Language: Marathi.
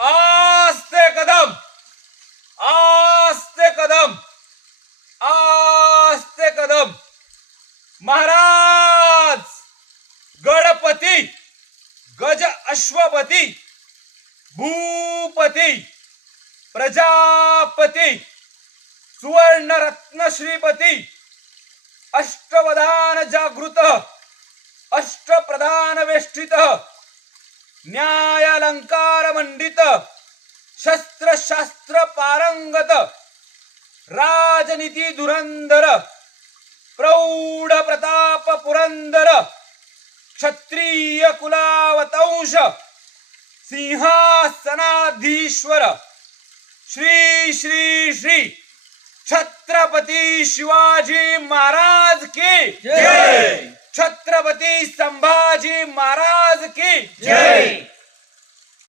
आस्ते कदम, आस्ते कदम, आस्ते कदम. महाराज गणपती, गज अश्वपती, भूपती, प्रजापती, सुवर्ण रत्न श्रीपती, अष्टवधान जागृत, अष्टप्रधान वेष्टित, न्यायालंकार मंडित, शस्त्र शास्त्र पारंगत, राजनीती धुरंधर, प्रौढ प्रताप पुरंदर, क्षत्रिय कुलावतंश, सिंहासनाधीश्वर, श्री श्री श्री छत्रपती शिवाजी महाराज की जय. छत्रपती संभाजी महाराज की जय.